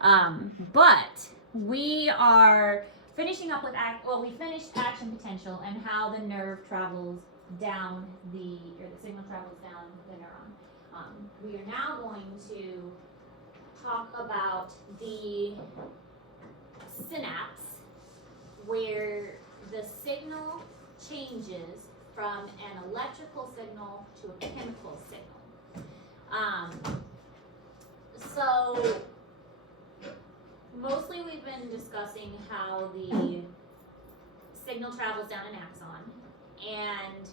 But we are finishing up with we finished action potential and how the nerve travels down the signal travels down the neuron. We are now going to talk about the synapse, where the signal changes from an electrical signal to a chemical signal. So mostly we've been discussing how the signal travels down an axon, and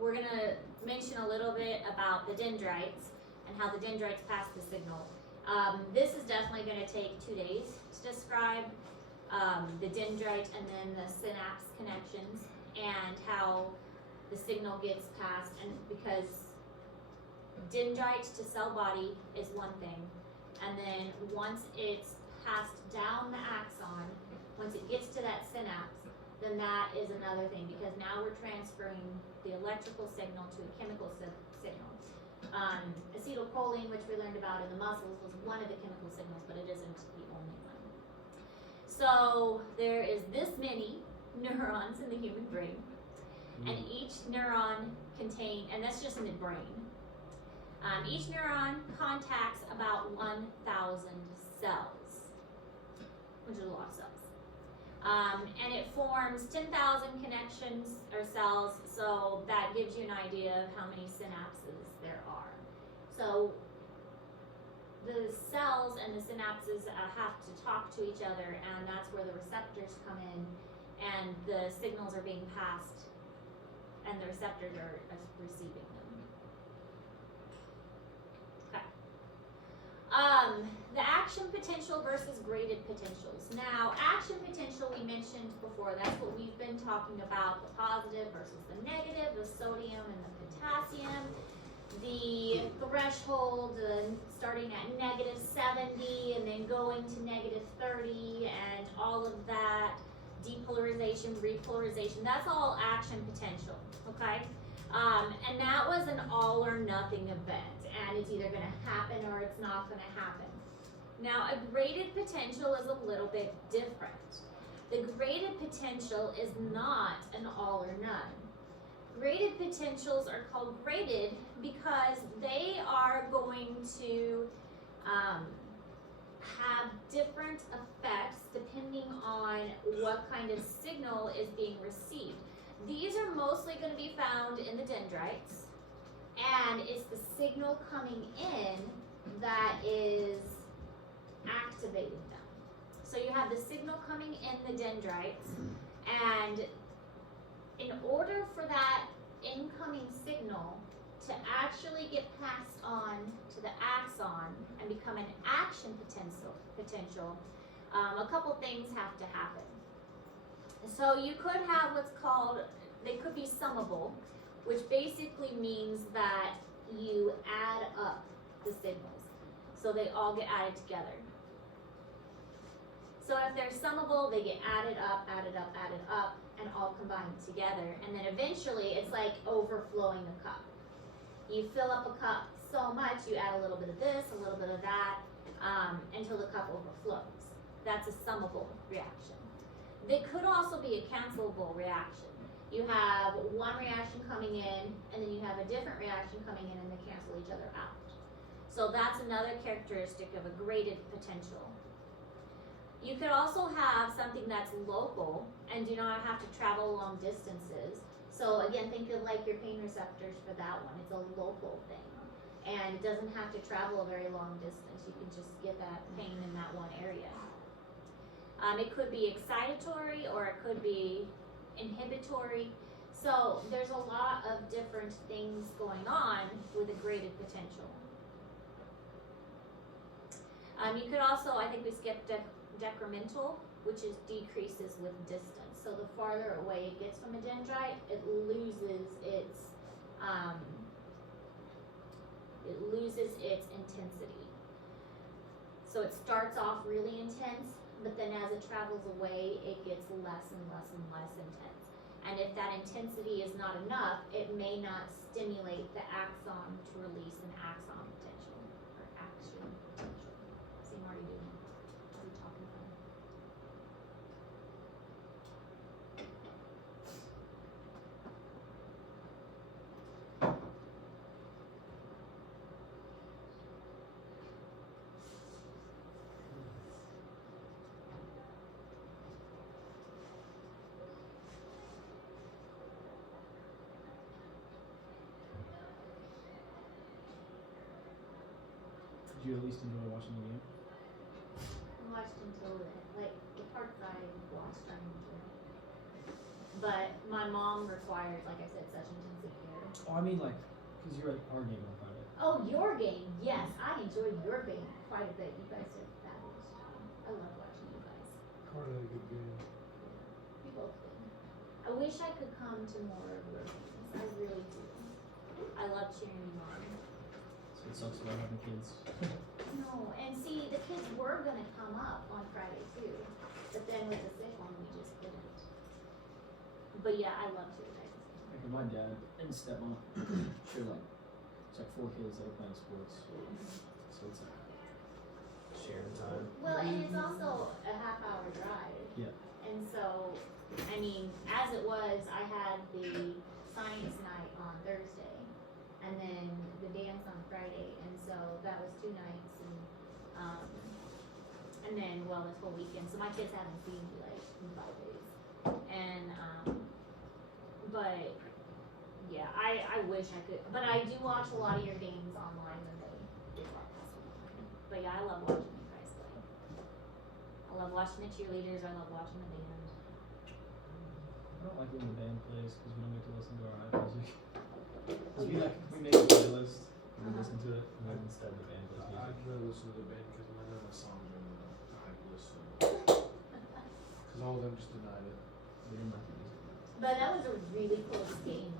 we're going to mention a little bit about the dendrites and how the dendrites pass the signal. This is definitely going to take 2 days to describe the dendrite and then the synapse connections and how the signal gets passed, and because dendrite to cell body is one thing, and then once it's passed down the axon, once it gets to that synapse, then that is another thing, because now we're transferring the electrical signal to a chemical signal. Acetylcholine, which we learned about in the muscles, was one of the chemical signals, but it isn't the only one. So there is this many neurons in the human brain, and each neuron and that's just in the brain. Each neuron contacts about 1,000 cells, which is a lot of cells. And it forms 10,000 connections or cells, so that gives you an idea of how many synapses there are. So the cells and the synapses have to talk to each other, and that's where the receptors come in, and the signals are being passed, and the receptors are receiving them. The action potential versus graded potentials. Now, action potential we mentioned before, that's what we've been talking about, the positive versus the negative, the sodium and the potassium, the threshold starting at -70 and then going to -30 and all of that, depolarization, repolarization, that's all action potential, okay? And that was an all or nothing event, and it's either going to happen or it's not going to happen. Now, a graded potential is a little bit different. The graded potential is not an all or none. Graded potentials are called graded because they are going to have different effects depending on what kind of signal is being received. These are mostly going to be found in the dendrites, and it's the signal coming in that is activating them. So you have the signal coming in the dendrites, and in order for that incoming signal to actually get passed on to the axon and become an action potential, a couple things have to happen. So you could have what's called, they could be summable, which basically means that you add up the signals. So they all get added together. So if they're summable, they get added up, and all combined together. And then eventually it's like overflowing a cup. You fill up a cup so much, you add a little bit of this, a little bit of that, until the cup overflows. That's a summable reaction. They could also be a cancelable reaction. You have one reaction coming in, and then you have a different reaction coming in, and they cancel each other out. So that's another characteristic of a graded potential. You could also have something that's local and do not have to travel long distances. So again, think of like your pain receptors for that one. It's a local thing, and it doesn't have to travel a very long distance. You can just get that pain in that one area. It could be excitatory or it could be inhibitory. So there's a lot of different things going on with a graded potential. You could also, I think we skipped decremental, which is decreases with distance. So the farther away it gets from a dendrite, it loses its intensity. So it starts off really intense, but then as it travels away, it gets less and less and less intense. And if that intensity is not enough, it may not stimulate the axon to release an axon potential or action potential. See, Did you at least enjoy watching the game? I watched until the parts I watched I enjoyed. But my mom requires, like I said, such intensive care. Oh, I mean like, because you're at our game on Friday. Oh, your game. Yes, I enjoyed your game quite a bit. You guys did a fabulous job. I love watching you guys. Carter had a good game. You both did. I wish I could come to more of your games. I really do. I love cheering you on. So it sucks about having kids. No, and see, the kids were gonna come up on Friday too, but then with the sick one, we just couldn't. But yeah, I love cheering guys. Like my dad and stepmom, sure like, it's like 4 kids that are playing sports. So it's like, Share the time. Well, and it's also a half-hour drive. Yeah. And so, I mean, as it was, I had the science night on Thursday, and then the dance on Friday, and so that was 2 nights, and then, well, this whole weekend, so my kids haven't seen me like in 5 days, and, but, yeah, I wish I could, but I do watch a lot of your games online when they broadcast online, but yeah, I love watching you guys play. I love watching the cheerleaders, I love watching the band. I don't like when the band plays because we don't get to listen to our iPod music. Because we make a playlist and we listen to it, and then instead the band plays music. I'd rather listen to the band because none of the songs are in the hype list. Because all of them just denied it. They didn't like the music. But that was a really close game.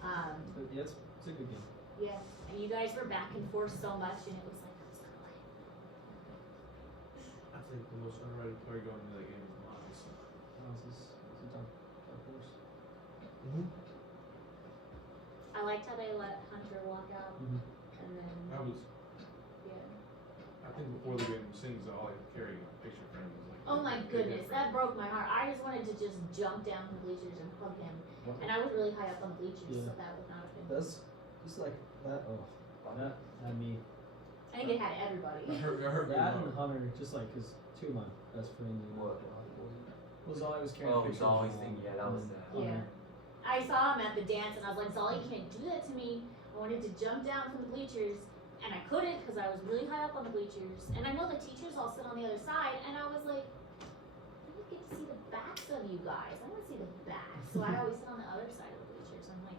But yeah, it's a good game. Yeah, and you guys were back and forth so much, and it was like, who's gonna win? I think the most underrated player going into that game is Miles. This is a tough horse. I liked how they let Hunter walk out, Mm-hmm. and then, That was, yeah. I think before the game, as soon as all I carried a picture frame was like. Oh my big goodness, difference. that broke my heart. I just wanted to just jump down from the bleachers and hug him. And I was really high up on the bleachers, so that would not have been. That's just like that. Oh, that had me. I think it had everybody. I heard That me and Hunter, just like, cause 2 of my best friends. What? Was all I was carrying Oh, pictures. it's always of thinking, yeah, that was that. Yeah. I saw him at the dance, and I was like, Zolly, you can't do that to me. I wanted to jump down from the bleachers, and I couldn't because I was really high up on the bleachers. And I know the teachers all sit on the other side, and I was like, I don't get to see the backs of you guys. I want to see the backs. So I always sit on the other side of the bleachers. I'm like,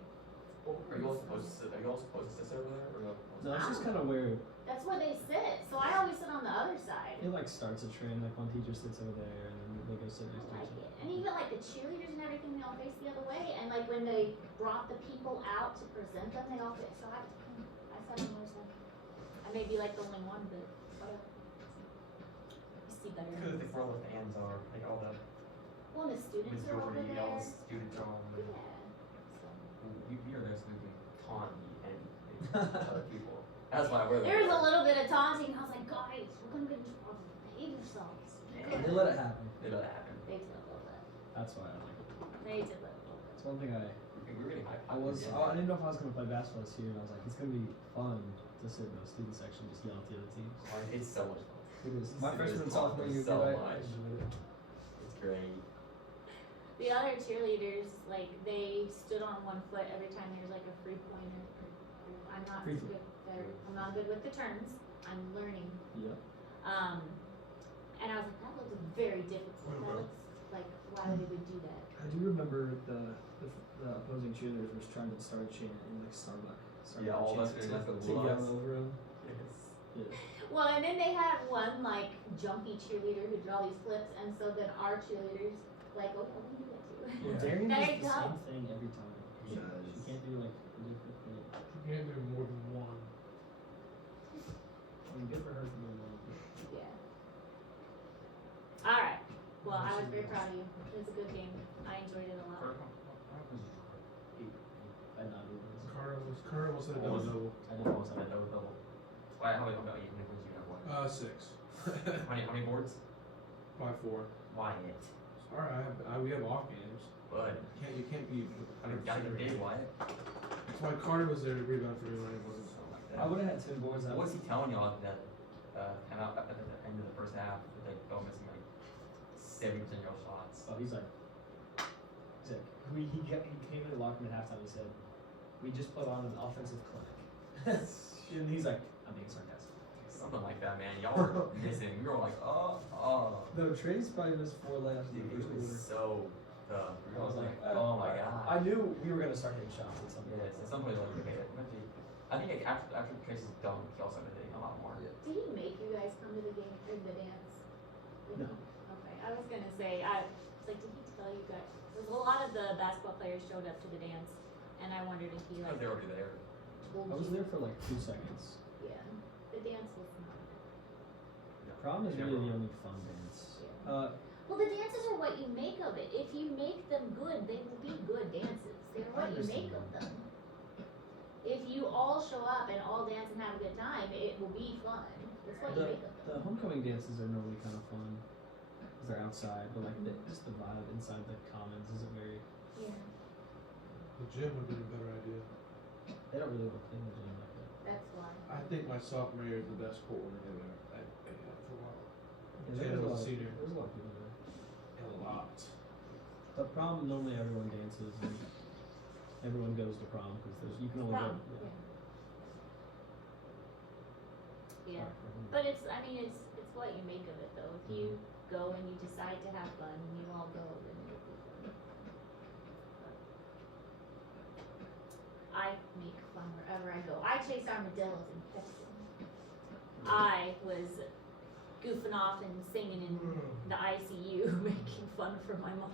Are you all supposed to sit? Are you all supposed to sit over there, or no? No, it's just kind of weird. that's where they sit. So I always sit on the other side. It like starts a trend, like one teacher sits over there, and then they go sit I next to like each it. other. And even like the cheerleaders and everything, they all face the other way. And like when they brought the people out to present them, they all fit. So I sat on the other side. I may be like the only one, but whatever. You see better. Because I think where all the fans are, like all the Well, and the students are over majority, all there. the students are on. Yeah. So. You're there so we can taunt me and other people. That's why we're there. There was a little bit of taunting. I was like, guys, we're gonna get in trouble. Behave yourselves. They let it happen. They let it happen. They did a little bit. That's why I like it. They did a little bit. It's one thing We were getting hyped. I didn't know if I was gonna play basketball this year, and I was like, it's gonna be fun to sit in the student section and just yell at the other teams. It's so much fun. It is. My It freshman is and sophomore year, so right? much. It's great. The other cheerleaders, like, they stood on one foot every time there was like a free pointer. I'm not Free good. I'm not good with the terms. I'm learning. Yeah. And I was like, that looks very difficult. That looks like why they would do that. I do remember the opposing cheerleaders was trying to start chanting in like Starbucks. Yeah, all of us doing like the to yell blocks. over him. Yes. Yeah. Well, and then they had one like jumpy cheerleader who did all these flips, and so then our cheerleaders like, okay, we can do that too. Well, Yeah. Darian There does you the go. same thing every time. He does. She can't do like a different thing. You can't do more than one. I mean, good for her for doing that. Yeah. All right. Well, I was very proud of you. It was a good game. I enjoyed it a lot. I not do this. Carter almost had a double. I didn't almost Almost have had a double. Why? How about you? How many you have? What? 6. How many boards? By 4. Wyatt. Sorry, we have off games. Bud. You can't be. Gotta get Dave Wyatt. That's why Carter was there to rebound for me when it wasn't. Something like I that. would have had 10 boards. What was he telling y'all that kind of at the end of the first half, like go missing like 70% of your shots? Oh, he's like, he came in and locked him at halftime. He said, "We just put on an offensive clinic," and he's like, "I'm being sarcastic." Something like that, man. Y'all were missing. We were like, oh. No, Trey's probably missed 4 layups in Dude, the it first was quarter. so tough. We I were was like, like, oh my god. I knew we were gonna start hitting shots at some point. Yes, at some point, like, okay, eventually. I think like, after Tracy's done, he also started hitting a lot more. Yeah. Did he make you guys come to the game or the dance? No. Okay, I was gonna say, I was like, did he tell you guys? Because a lot of the basketball players showed up to the dance, and I wondered if he Because like they were already there. told I was you. there for like 2 seconds. Yeah, the dance was not. Prom is Yeah. really the only fun dance. Well, the dances are what you make of it. If you make them good, they will be good dances. They're what you make of them. If you all show up and all dance and have a good time, it will be fun. That's what you make of them. The homecoming dances are normally kind of fun because they're outside, but like just the vibe inside the commons isn't very. Yeah, The gym would be a better idea. They don't really want to play in the gym like that. that's why. I think my sophomore year is the best court we're gonna get there. I had for a while. Yeah, Taylor was a senior. There's a lot of people there. A lot. The prom normally everyone dances and everyone goes to prom because you can only Prom, go. yeah. Yeah, Sorry for but it's what you make of it though. If you go and you decide to have fun and you all go, then it'll be fun. I make fun wherever I go. I chase armadillos and catch them. I was goofing off and singing in the ICU, making fun for my mom.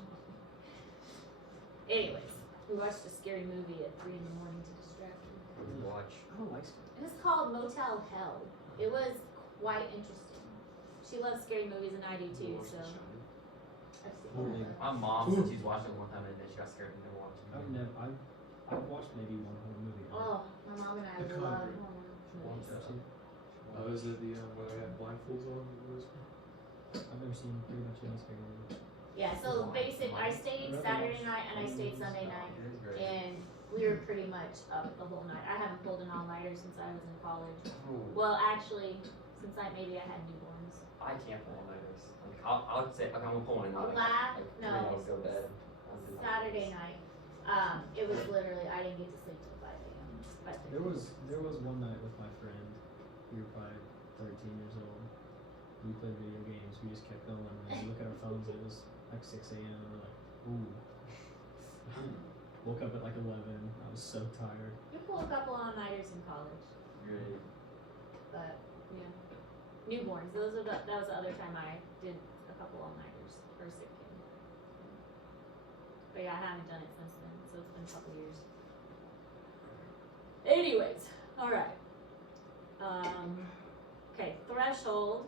Anyways, we watched a scary movie at 3 a.m. to distract me. What did you watch? I don't like scary. It was called Motel Hell. It was quite interesting. She loves scary movies and I do too, so I've seen Holy. it. My mom said she's watched it one time and then she got scared and never watched it. I've watched maybe one horror movie. Oh, my mom and I The love Conjuring. horror movies. I've seen. Oh, is it the where they had blindfolds on? I've never seen pretty much any scary movie. Yeah, so basic, I stayed Saturday night and I stayed Sunday night. It is great. And we were pretty much up the whole night. I haven't pulled an all-nighter since I was in college. Ooh, Well, actually, since I had newborns. I can't pull one like this. Like, I would say, okay, I'm gonna pull one in like, Last, like 3 no, hours go to bed. Saturday night, it was literally, I didn't get to sleep till 5 a.m. There was one night with my friend. We were probably 13 years old. We played video games. We just kept going. And then we look at our phones. And it was like 6 a.m. and we're like, ooh. Woke up at like 11. I was so tired. You pull a couple all-nighters in college, Great. but, yeah. Newborns, that was the other time I did a couple all-nighters for a sick kid. But yeah, I haven't done it since then, so it's been a couple years. Anyways, alright. Okay, threshold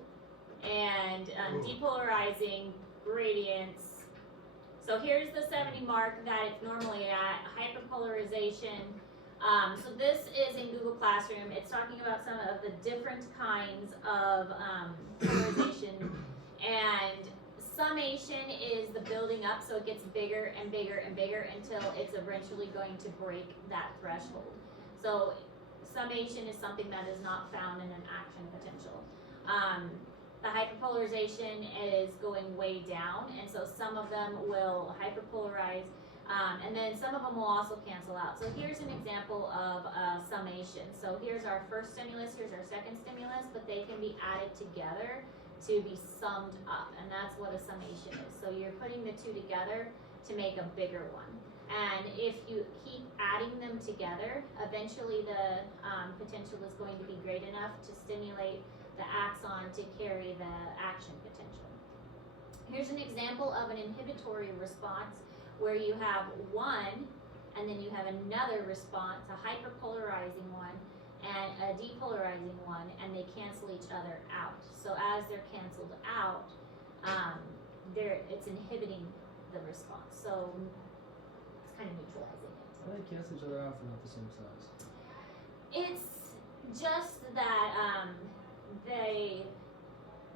and depolarizing gradients. So here's the 70 mark that it's normally at, hyperpolarization. So this is in Google Classroom. It's talking about some of the different kinds of polarization, and summation is the building up, so it gets bigger and bigger and bigger until it's eventually going to break that threshold. So summation is something that is not found in an action potential. The hyperpolarization is going way down, and so some of them will hyperpolarize, and then some of them will also cancel out. So here's an example of a summation. So here's our first stimulus, here's our second stimulus, but they can be added together to be summed up, and that's what a summation is. So you're putting the two together to make a bigger one. And if you keep adding them together, eventually the potential is going to be great enough to stimulate the axon to carry the action potential. Here's an example of an inhibitory response where you have one and then you have another response, a hyperpolarizing one and a depolarizing one, and they cancel each other out. So as they're canceled out, it's inhibiting the response. So it's kind of neutralizing it. How do they cancel each other out if they're not the same size? It's just that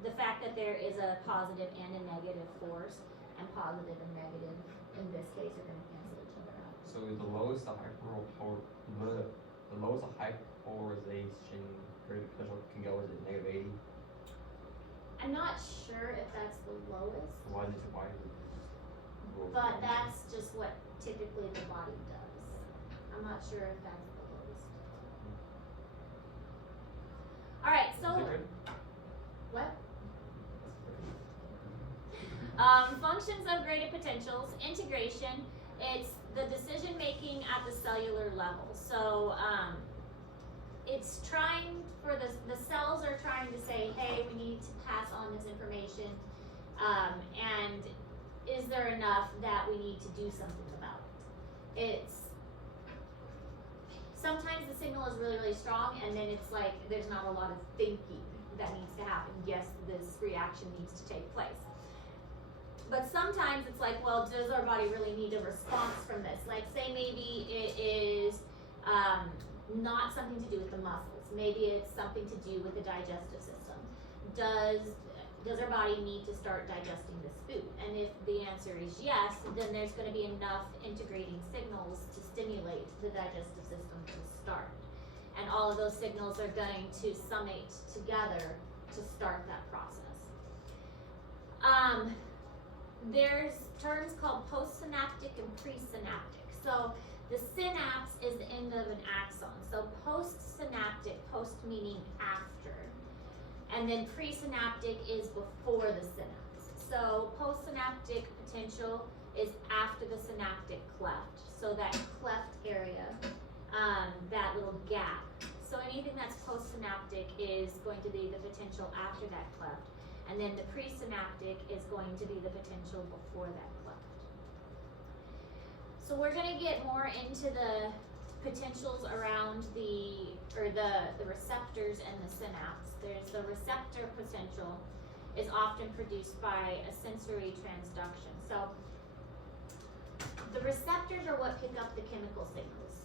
the fact that there is a positive and a negative force, and positive and negative in this case are going to cancel each other out. So the lowest hyperpolarization gradient potential can go is at -80. I'm not sure if that's the lowest, Why is it why is it? but that's just what typically the body does. I'm not sure if that's the lowest. All right, Is so it good? Functions of graded potentials, integration, it's the decision making at the cellular level. So it's trying for the cells are trying to say, hey, we need to pass on this information, and is there enough that we need to do something about it? It's sometimes the signal is really, really strong, and then it's like there's not a lot of thinking that needs to happen. Yes, this reaction needs to take place. But sometimes it's like, well, does our body really need a response from this? Like, say maybe it is not something to do with the muscles. Maybe it's something to do with the digestive system. Does our body need to start digesting this food? And if the answer is yes, then there's going to be enough integrating signals to stimulate the digestive system to start. And all of those signals are going to summate together to start that process. There's terms called postsynaptic and presynaptic. So the synapse is the end of an axon. So postsynaptic, post meaning after. And then presynaptic is before the synapse. So postsynaptic potential is after the synaptic cleft. So that cleft area, that little gap. So anything that's postsynaptic is going to be the potential after that cleft. And then the presynaptic is going to be the potential before that cleft. So we're going to get more into the potentials around the receptors and the synapse. There's the receptor potential is often produced by a sensory transduction. So the receptors are what pick up the chemical signals.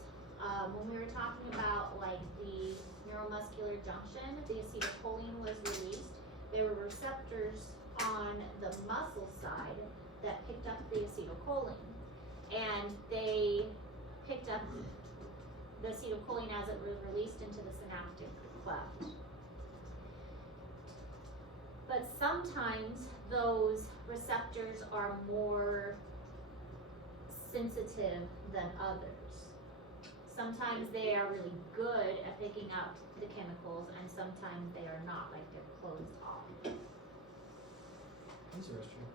When we were talking about like the neuromuscular junction, the acetylcholine was released. There were receptors on the muscle side that picked up the acetylcholine, and they picked up the acetylcholine as it was released into the synaptic cleft. But sometimes those receptors are more sensitive than others. Sometimes they are really good at picking up the chemicals, and sometimes they are not, like they're closed off. Interesting.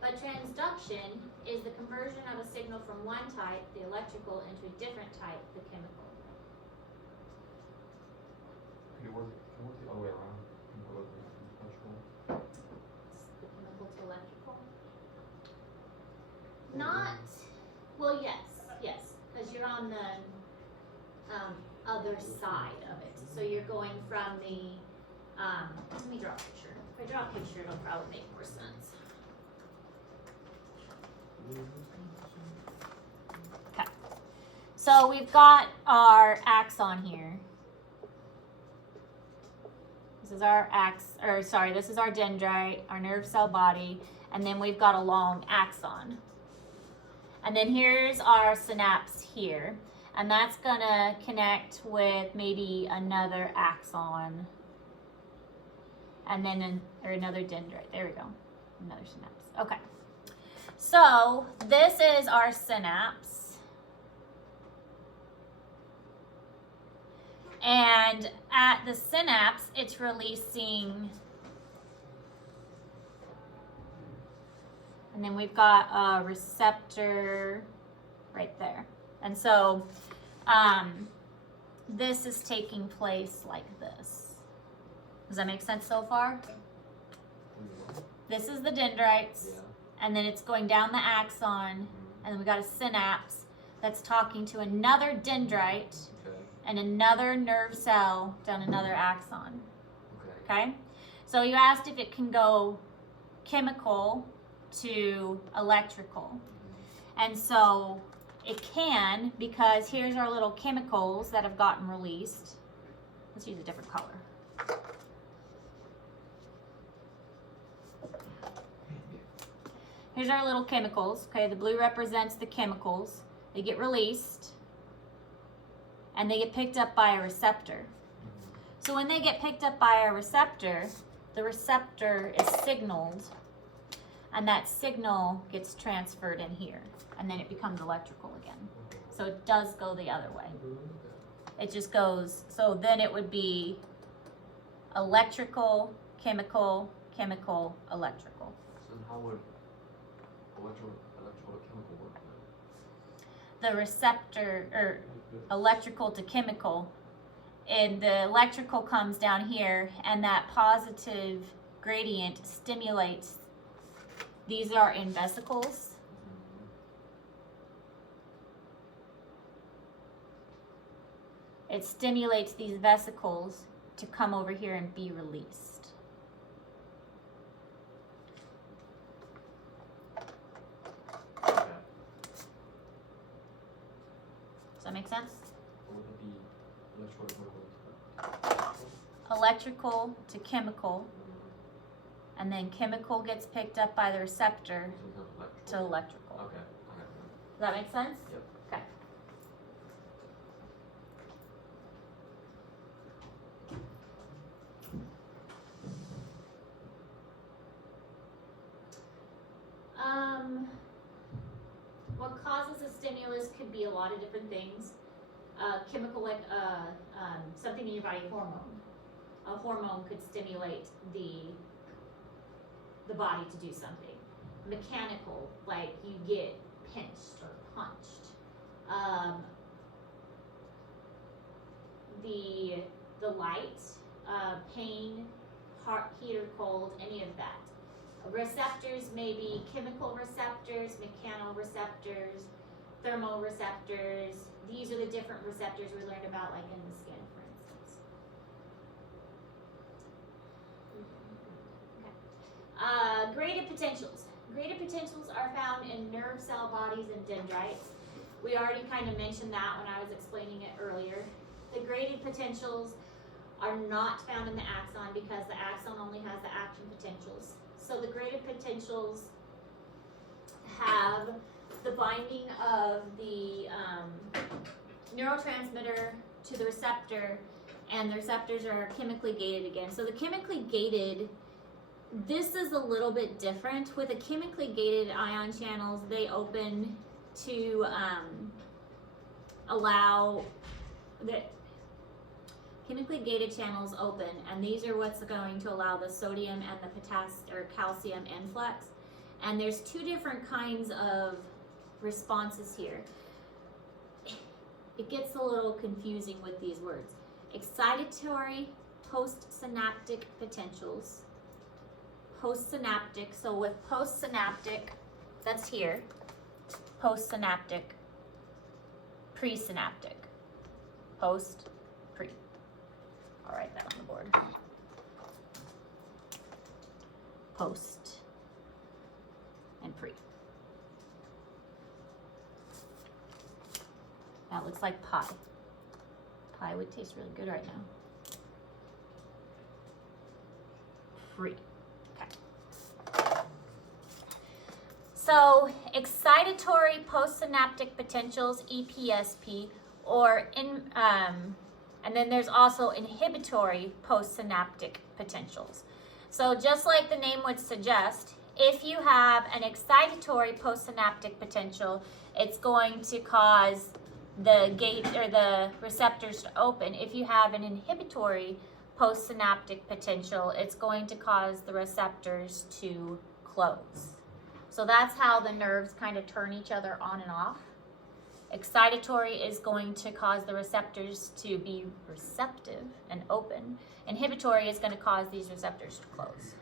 But transduction is the conversion of a signal from one type, the electrical, into a different type, the chemical. Could it work the other way around? Can it work electrical? The chemical to electrical? Not, well, yes, because you're on the other side of it. So you're going from the, let me draw a picture. If I draw a picture, it'll probably make more sense. Okay. So we've got our axon here. This is our this is our dendrite, our nerve cell body, and then we've got a long axon. And then here's our synapse here, and that's gonna connect with maybe another axon, and then another dendrite. There we go, another synapse. Okay, so this is our synapse, and at the synapse, it's releasing. And then we've got a receptor right there. And so this is taking place like this. Does that make sense so far? This is the dendrites, and then it's going down the axon, and then we got a synapse that's talking to another dendrite and another nerve cell down another axon. Okay? So you asked if it can go chemical to electrical, and so it can, because here's our little chemicals that have gotten released. Let's use a different color. Here's our little chemicals. Okay, the blue represents the chemicals. They get released and they get picked up by a receptor. So when they get picked up by a receptor, the receptor is signaled, and that signal gets transferred in here, and then it becomes electrical again. So it does go the other way. It just goes, so then it would be electrical, chemical, chemical, electrical. So then how would electrical to chemical work then? The receptor, or electrical to chemical, and the electrical comes down here, and that positive gradient stimulates. These are in vesicles. It stimulates these vesicles to come over here and be released. Okay. Does that make sense? Or would it be electrical to chemical? Electrical to chemical, and then chemical gets picked up by the receptor to electrical. Okay. Does that make sense? Yep. Okay. What causes a stimulus could be a lot of different things. Chemical, like something in your body, hormone. A hormone could stimulate the body to do something. Mechanical, like you get pinched or punched. The light, pain, heart, heat or cold, any of that. Receptors may be chemical receptors, mechanoreceptors, thermoreceptors. These are the different receptors we learned about, like in the skin, for instance. Okay. Graded potentials. Graded potentials are found in nerve cell bodies and dendrites. We already kind of mentioned that when I was explaining it earlier. The graded potentials are not found in the axon because the axon only has the action potentials. So the graded potentials have the binding of the neurotransmitter to the receptor, and the receptors are chemically gated again. So the chemically gated, this is a little bit different. With the chemically gated ion channels, they open to allow the chemically gated channels open, and these are what's going to allow the sodium and the potassium or calcium influx. And there's two different kinds of responses here. It gets a little confusing with these words. Excitatory postsynaptic potentials. Postsynaptic, so with postsynaptic, that's here. Postsynaptic, presynaptic. Post, pre. I'll write that on the board. Post and pre. That looks like pie. Pie would taste really good right now. Pre. Okay. So, excitatory postsynaptic potentials, EPSP, or and then there's also inhibitory postsynaptic potentials. So just like the name would suggest, if you have an excitatory postsynaptic potential, it's going to cause the gate or the receptors to open. If you have an inhibitory postsynaptic potential, it's going to cause the receptors to close. So that's how the nerves kind of turn each other on and off. Excitatory is going to cause the receptors to be receptive and open. Inhibitory is going to cause these receptors to close.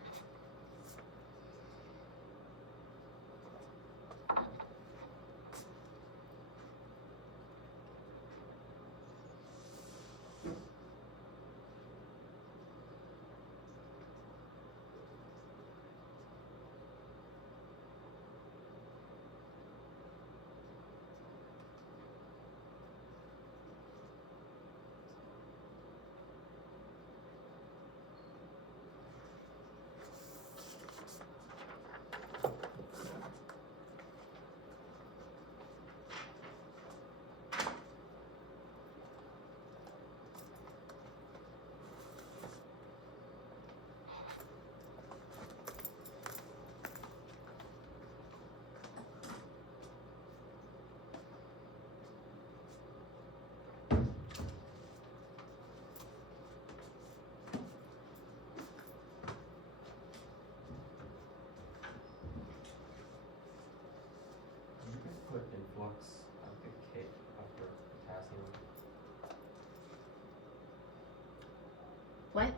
What?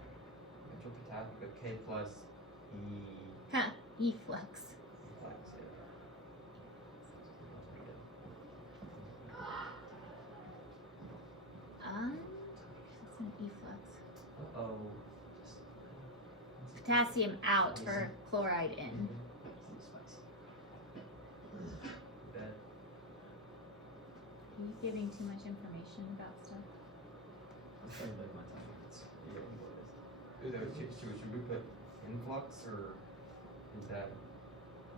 Methyl potassium with K plus E Huh, efflux. flex, yeah. That's an efflux. Uh-oh. Potassium out or chloride in. That, Are you giving too much information about stuff? I'm trying to live my time. It's what it is. should we put influx or is that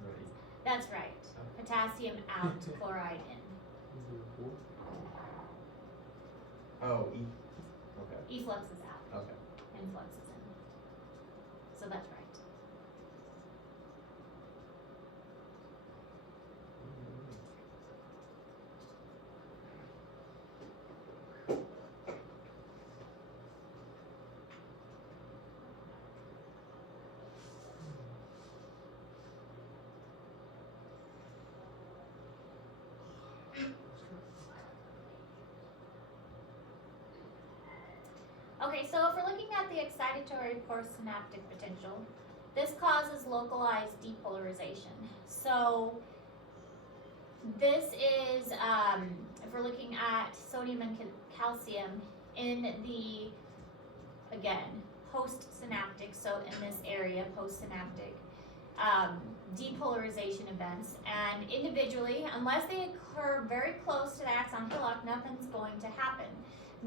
really? That's right. Potassium out, chloride in. Oh, E. Okay. Efflux is out, Okay. influx is in. So that's right. Okay, so if we're looking at the excitatory postsynaptic potential, this causes localized depolarization. So this is, if we're looking at sodium and calcium in the, again, postsynaptic, so in this area, postsynaptic, depolarization events, and individually, unless they occur very close to the axon hillock, nothing's going to happen.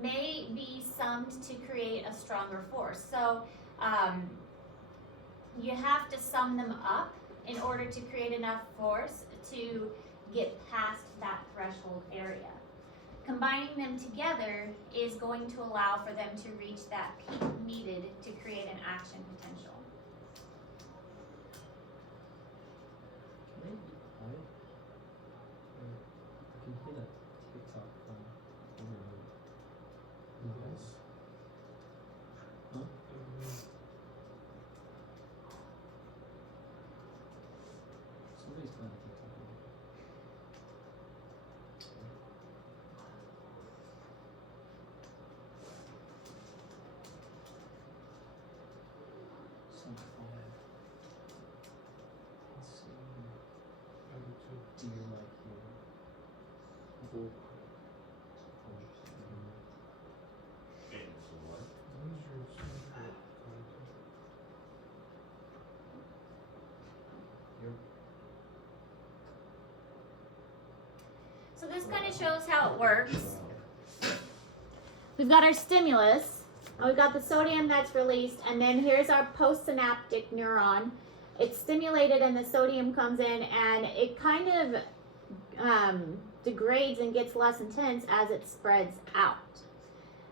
May be summed to create a stronger force. So you have to sum them up in order to create enough force to get past that threshold area. Combining them together is going to allow for them to reach that peak needed to create an action potential. Can I can hear that TikTok from over and over. Yes. Huh? Somebody's playing TikTok. Some quiet. Let's see. I do too. Do you like your Cool. What? What is your secret content? So this kind of shows how it works. We've got our stimulus, and we've got the sodium that's released, and then here's our postsynaptic neuron. It's stimulated and the sodium comes in, and it kind of degrades and gets less intense as it spreads out.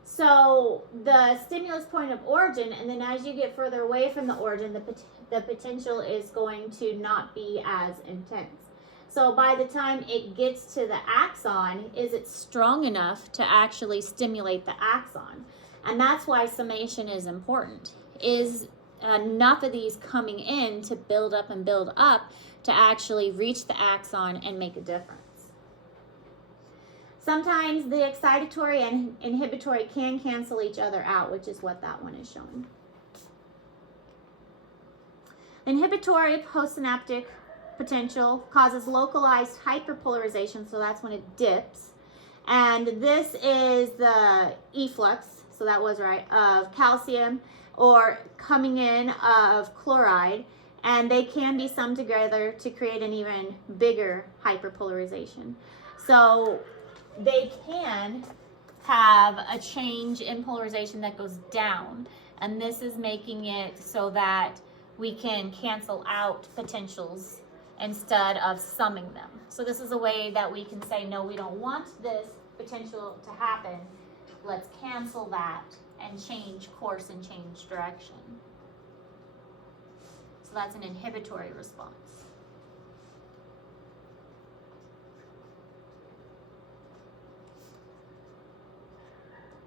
So the stimulus point of origin, and then as you get further away from the origin, the potential is going to not be as intense. So by the time it gets to the axon, is it strong enough to actually stimulate the axon? And that's why summation is important. Is enough of these coming in to build up and build up to actually reach the axon and make a difference. Sometimes the excitatory and inhibitory can cancel each other out, which is what that one is showing. Inhibitory postsynaptic potential causes localized hyperpolarization, so that's when it dips. And this is the efflux, so that was right, of calcium or coming in of chloride, and they can be summed together to create an even bigger hyperpolarization. So they can have a change in polarization that goes down, and this is making it so that we can cancel out potentials instead of summing them. So this is a way that we can say, no, we don't want this potential to happen. Let's cancel that and change course and change direction. So that's an inhibitory response.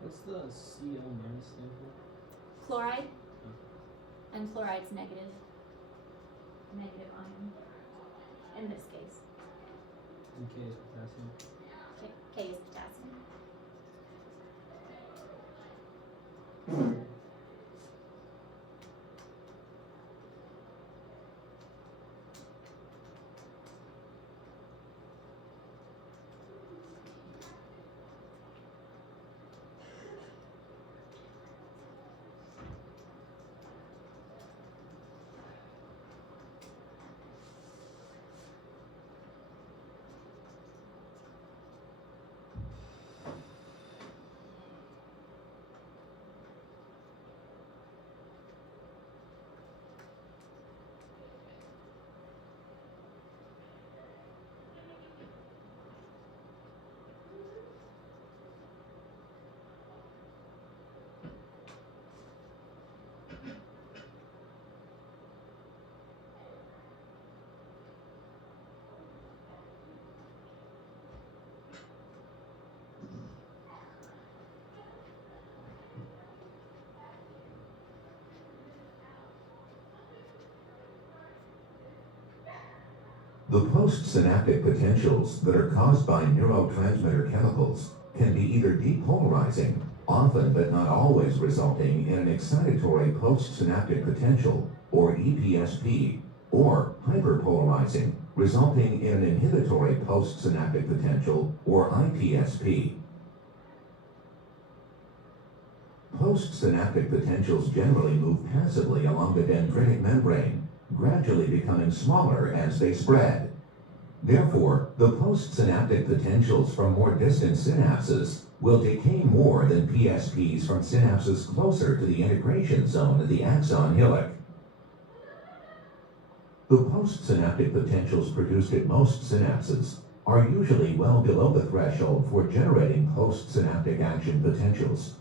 What's the Cl minus stand for? Chloride, and chloride's negative ion in this case. And K is potassium. K is potassium. The postsynaptic potentials that are caused by neurotransmitter chemicals can be either depolarizing, often but not always resulting in an excitatory postsynaptic potential, or EPSP, or hyperpolarizing, resulting in an inhibitory postsynaptic potential, or IPSP. Postsynaptic potentials generally move passively along the dendritic membrane, gradually becoming smaller as they spread. Therefore, the postsynaptic potentials from more distant synapses will decay more than PSPs from synapses closer to the integration zone of the axon hillock. The postsynaptic potentials produced at most synapses are usually well below the threshold for generating postsynaptic action potentials.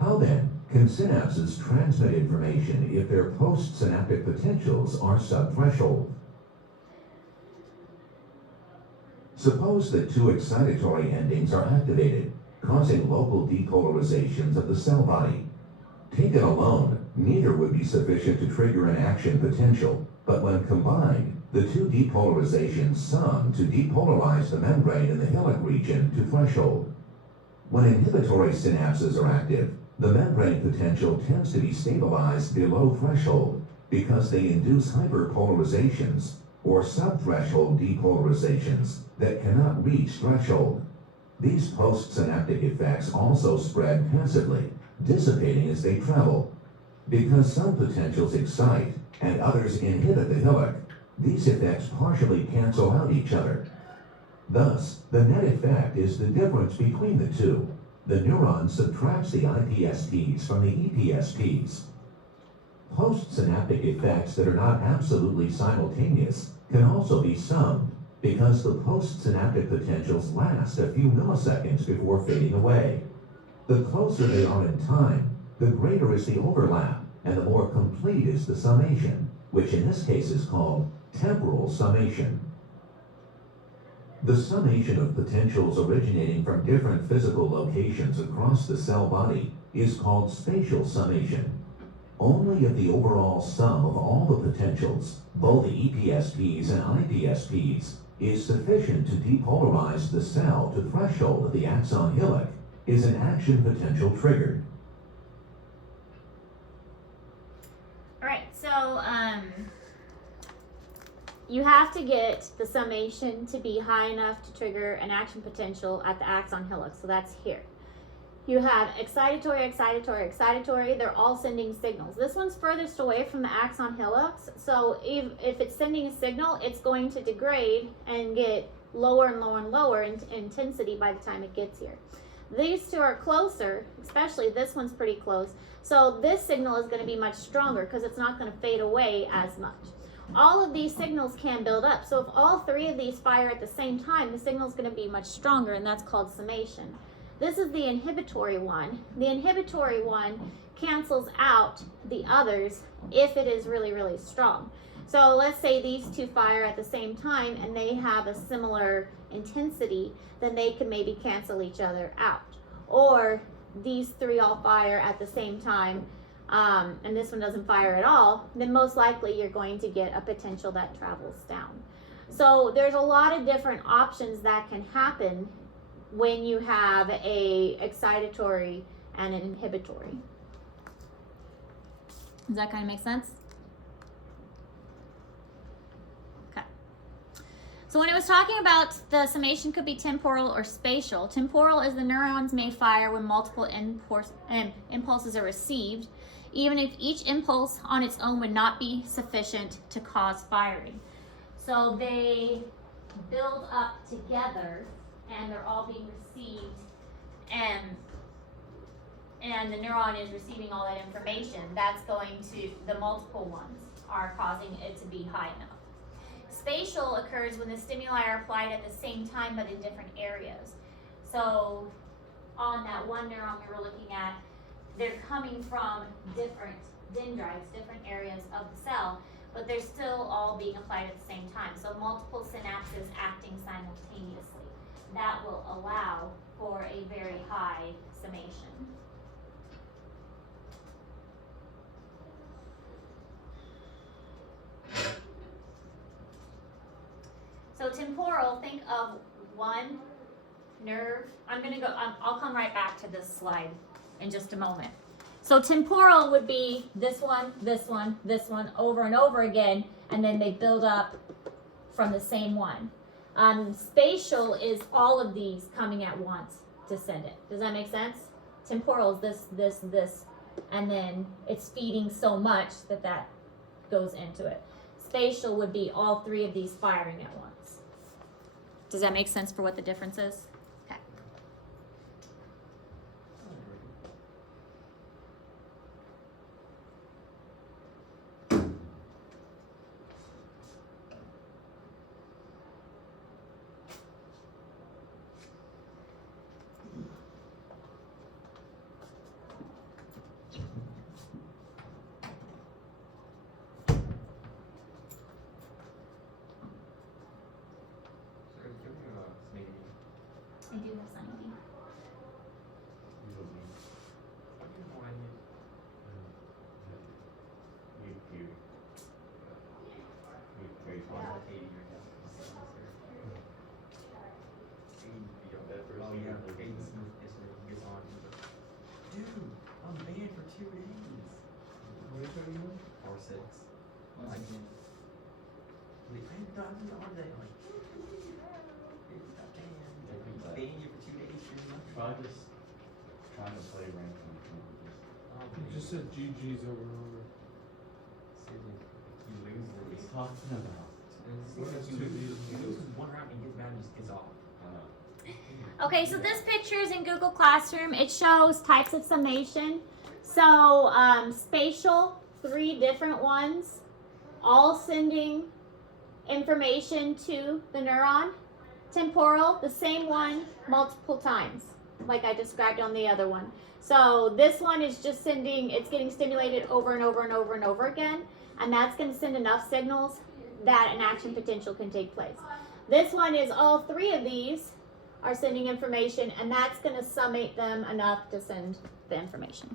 How then can synapses transmit information if their postsynaptic potentials are subthreshold? Suppose that two excitatory endings are activated, causing local depolarizations of the cell body. Taken alone, neither would be sufficient to trigger an action potential, but when combined, the two depolarizations sum to depolarize the membrane in the hillock region to threshold. When inhibitory synapses are active, the membrane potential tends to be stabilized below threshold because they induce hyperpolarizations or subthreshold depolarizations that cannot reach threshold. These postsynaptic effects also spread passively, dissipating as they travel. Because some potentials excite and others inhibit the hillock, these effects partially cancel out each other. Thus, the net effect is the difference between the two. The neuron subtracts the IPSPs from the EPSPs. Postsynaptic effects that are not absolutely simultaneous can also be summed because the postsynaptic potentials last a few milliseconds before fading away. The closer they are in time, the greater is the overlap, and the more complete is the summation, which in this case is called temporal summation. The summation of potentials originating from different physical locations across the cell body is called spatial summation. Only if the overall sum of all the potentials, both the EPSPs and IPSPs, is sufficient to depolarize the cell to threshold of the axon hillock is an action potential triggered. Alright, so you have to get the summation to be high enough to trigger an action potential at the axon hillock, so that's here. You have excitatory, excitatory, excitatory. They're all sending signals. This one's furthest away from the axon hillocks, so if it's sending a signal, it's going to degrade and get lower and lower and lower in intensity by the time it gets here. These two are closer, especially this one's pretty close, so this signal is going to be much stronger because it's not going to fade away as much. All of these signals can build up, so if all three of these fire at the same time, the signal is going to be much stronger, and that's called summation. This is the inhibitory one. The inhibitory one cancels out the others if it is really, really strong. So let's say these two fire at the same time and they have a similar intensity, then they can maybe cancel each other out. Or these three all fire at the same time and this one doesn't fire at all, then most likely you're going to get a potential that travels down. So there's a lot of different options that can happen when you have a excitatory and an inhibitory. Does that kind of make sense? Okay. So when it was talking about the summation could be temporal or spatial, temporal is the neurons may fire when multiple impulses are received, even if each impulse on its own would not be sufficient to cause firing. So they build up together and they're all being received, and the neuron is receiving all that information. That's going to, the multiple ones are causing it to be high enough. Spatial occurs when the stimuli are applied at the same time but in different areas. So on that one neuron we were looking at, they're coming from different dendrites, different areas of the cell, but they're still all being applied at the same time. So multiple synapses acting simultaneously. That will allow for a very high summation. So So temporal, think of one nerve. I'll come right back to this slide in just a moment. So temporal would be this one, this one, this one, over and over again, and then they build up from the same one. Spatial is all of these coming at once to send it. Does that make sense? Temporal is this, this, this, and then it's feeding so much that that goes into it. Spatial would be all three of these firing at once. Does that make sense for what the difference is? Okay. I do have Sunny D. You don't need. Oh yeah, Katie's yesterday he gets on. He's like, dude, I'm banned for 2 days. What are you doing? Or 6. I can't. Like, I ain't done all day. I'm like, it's not banned. He's banning you for 2 days. Trying to play rank on You just said GG's over and over. You lose. What are you talking about? What is You 2 lose Ds? one round and gets mad and just gets off. Okay, so this picture is in Google Classroom. It shows types of summation. So spatial, 3 different ones, all sending information to the neuron. Temporal, the same one multiple times, like I described on the other one. So this one is just it's getting stimulated over and over and over and over again, and that's going to send enough signals that an action potential can take place. This one is all 3 of these are sending information, and that's going to summate them enough to send the information.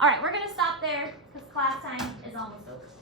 All right, we're going to stop there because class time is almost over.